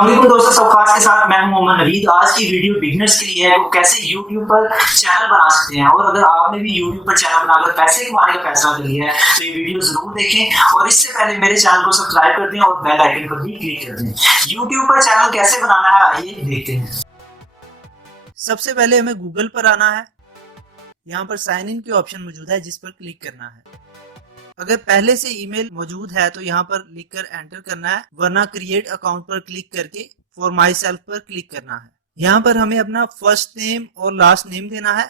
अस्सलाम वालेकुम दोस्तों, सब खास के साथ मैं हूं मोहम्मद नवीद। आज की वीडियो बिगिनर्स के लिए है वो कैसे YouTube पर चैनल बना सकते हैं। और अगर आपने भी YouTube पर चैनल बनाकर पैसे कमाने का फैसला कर लिया है तो ये वीडियो जरूर देखें और इससे पहले मेरे चैनल को सब्सक्राइब कर दें और बेल आइकन पर भी क्लिक कर दें। YouTube पर चैनल कैसे बनाना है आइए देखते हैं। सबसे पहले हमें गूगल पर आना है। यहाँ पर साइन इन की ऑप्शन मौजूद है जिस पर क्लिक करना है। अगर पहले से ईमेल मौजूद है तो यहाँ पर लिखकर एंटर करना है, वरना क्रिएट अकाउंट पर क्लिक करके फॉर माई सेल्फ पर क्लिक करना है। यहाँ पर हमें अपना फर्स्ट नेम और लास्ट नेम देना है।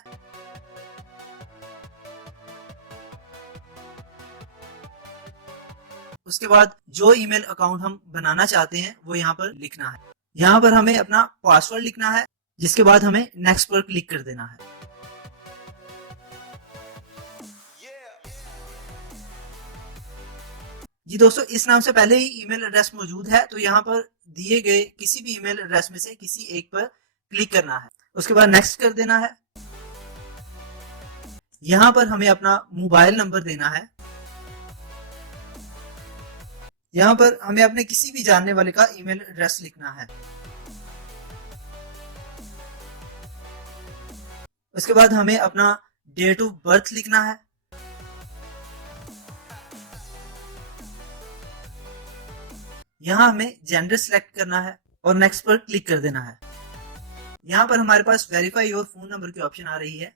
उसके बाद जो ईमेल अकाउंट हम बनाना चाहते हैं वो यहाँ पर लिखना है। यहाँ पर हमें अपना पासवर्ड लिखना है, जिसके बाद हमें नेक्स्ट पर क्लिक कर देना है। जी दोस्तों, इस नाम से पहले ही ईमेल एड्रेस मौजूद है तो यहाँ पर दिए गए किसी भी ईमेल एड्रेस में से किसी एक पर क्लिक करना है। उसके बाद नेक्स्ट कर देना है। यहाँ पर हमें अपना मोबाइल नंबर देना है। यहाँ पर हमें अपने किसी भी जानने वाले का ईमेल एड्रेस लिखना है। उसके बाद हमें अपना डेट ऑफ बर्थ लिखना है। यहाँ हमें जेंडर सिलेक्ट करना है और नेक्स्ट पर क्लिक कर देना है। यहाँ पर हमारे पास वेरीफाई योर फोन नंबर की ऑप्शन आ रही है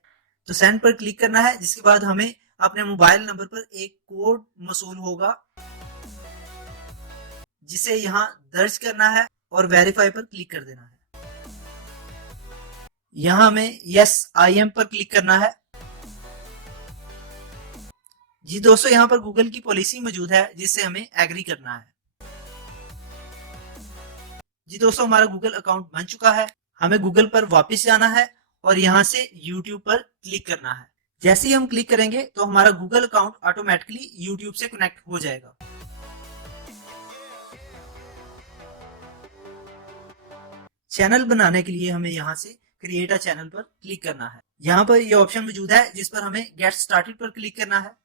तो सेंड पर क्लिक करना है, जिसके बाद हमें अपने मोबाइल नंबर पर एक कोड मौसूल होगा जिसे यहाँ दर्ज करना है और वेरीफाई पर क्लिक कर देना है। यहाँ हमें यस आई एम पर क्लिक करना है। जी दोस्तों, यहाँ पर गूगल की पॉलिसी मौजूद है जिससे हमें एग्री करना है। जी दोस्तों, हमारा गूगल अकाउंट बन चुका है। हमें गूगल पर वापस जाना है और यहाँ से YouTube पर क्लिक करना है। जैसे ही हम क्लिक करेंगे तो हमारा गूगल अकाउंट ऑटोमेटिकली YouTube से कनेक्ट हो जाएगा। चैनल बनाने के लिए हमें यहाँ से क्रिएट अ चैनल पर क्लिक करना है। यहाँ पर यह ऑप्शन मौजूद है जिस पर हमें गेट स्टार्टेड पर क्लिक करना है।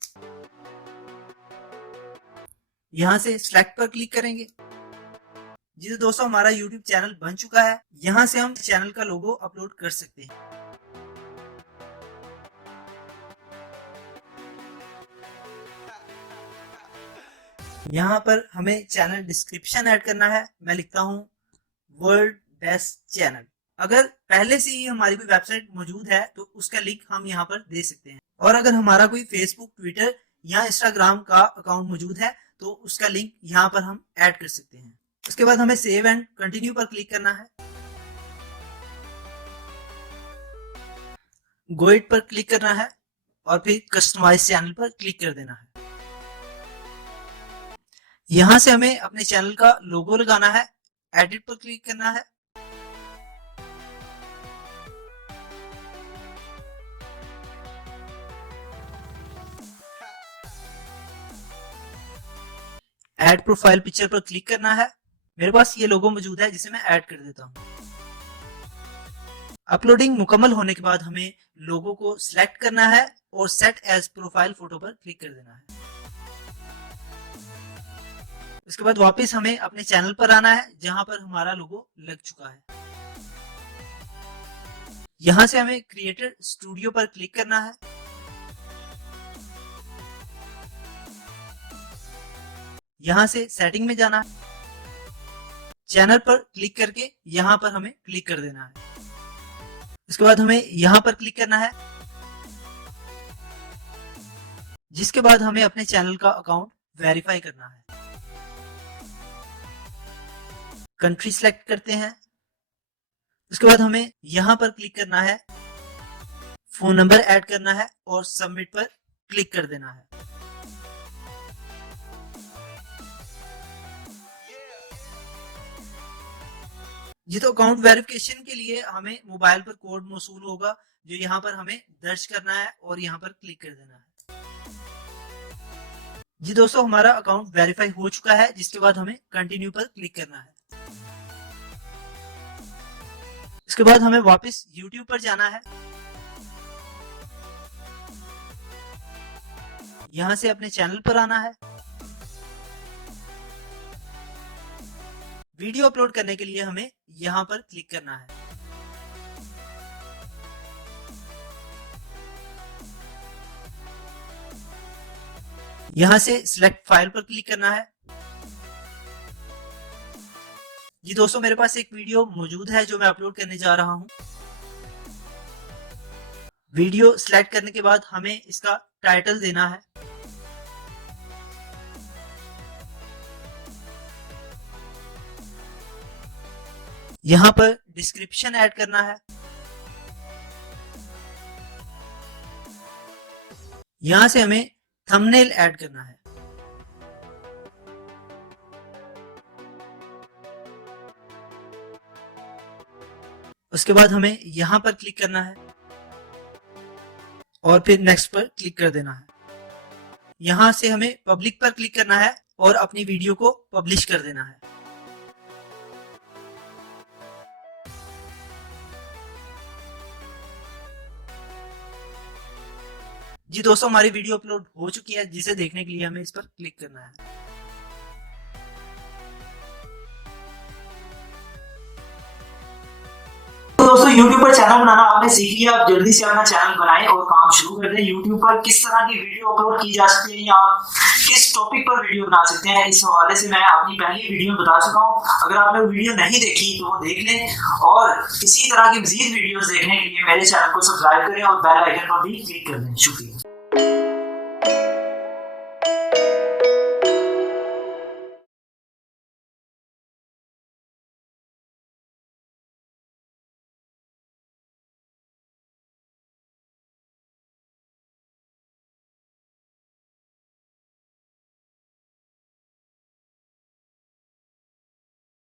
यहाँ से सिलेक्ट पर क्लिक करेंगे। जी तो दोस्तों, हमारा YouTube चैनल बन चुका है। यहाँ से हम चैनल का लोगो अपलोड कर सकते हैं। यहाँ पर हमें चैनल डिस्क्रिप्शन ऐड करना है। मैं लिखता हूँ वर्ल्ड बेस्ट चैनल। अगर पहले से ही हमारी कोई वेबसाइट मौजूद है तो उसका लिंक हम यहाँ पर दे सकते हैं। और अगर हमारा कोई फेसबुक, ट्विटर या इंस्टाग्राम का अकाउंट मौजूद है तो उसका लिंक यहाँ पर हम ऐड कर सकते हैं। उसके बाद हमें सेव एंड कंटिन्यू पर क्लिक करना है। गो इट पर क्लिक करना है और फिर कस्टमाइज चैनल पर क्लिक कर देना है। यहां से हमें अपने चैनल का लोगो लगाना है। एडिट पर क्लिक करना है। ऐड प्रोफाइल पिक्चर पर क्लिक करना है। मेरे पास ये लोगो मौजूद है जिसे मैं ऐड कर देता हूँ। अपलोडिंग मुकम्मल होने के बाद हमें लोगो को सिलेक्ट करना है और सेट एज प्रोफाइल फोटो पर क्लिक कर देना है। उसके बाद वापस हमें अपने चैनल पर आना है जहां पर हमारा लोगो लग चुका है। यहां से हमें क्रिएटर स्टूडियो पर क्लिक करना है। यहां से सेटिंग में जाना है। चैनल पर क्लिक करके यहां पर हमें क्लिक कर देना है। उसके बाद हमें यहां पर क्लिक करना है, जिसके बाद हमें अपने चैनल का अकाउंट वेरीफाई करना है। कंट्री सिलेक्ट करते हैं। उसके बाद हमें यहां पर क्लिक करना है, फोन नंबर ऐड करना है और सबमिट पर क्लिक कर देना है। ये तो अकाउंट वेरिफिकेशन के लिए हमें मोबाइल पर कोड मौसूल होगा जो यहाँ पर हमें दर्ज करना है और यहाँ पर क्लिक कर देना है। जी दोस्तों, हमारा अकाउंट वेरीफाई हो चुका है, जिसके बाद हमें कंटिन्यू पर क्लिक करना है। इसके बाद हमें वापस YouTube पर जाना है। यहाँ से अपने चैनल पर आना है। वीडियो अपलोड करने के लिए हमें यहाँ पर क्लिक करना है। यहाँ से सिलेक्ट फाइल पर क्लिक करना है। जी दोस्तों, मेरे पास एक वीडियो मौजूद है जो मैं अपलोड करने जा रहा हूँ। वीडियो सिलेक्ट करने के बाद हमें इसका टाइटल देना है। यहाँ पर डिस्क्रिप्शन ऐड करना है। यहाँ से हमें थंबनेल ऐड करना है। उसके बाद हमें यहाँ पर क्लिक करना है और फिर नेक्स्ट पर क्लिक कर देना है। यहाँ से हमें पब्लिक पर क्लिक करना है और अपनी वीडियो को पब्लिश कर देना है। जी दोस्तों, हमारी वीडियो अपलोड हो चुकी है, जिसे देखने के लिए हमें इस पर क्लिक करना है। तो दोस्तों YouTube पर चैनल बनाना आपने सीख लिया। आप जल्दी से अपना चैनल बनाएं और काम शुरू कर दें। YouTube पर किस तरह की वीडियो अपलोड की जा सकती है या आप किस टॉपिक पर वीडियो बना सकते हैं, इस हवाले से मैं अपनी पहली वीडियो में बता चुका हूँ। अगर आपने वीडियो नहीं देखी तो वो देख लें और इसी तरह की मजीद वीडियोस देखने के लिए मेरे चैनल को सब्सक्राइब करें और बेल आइकन पर भी क्लिक कर दें। शुक्रिया।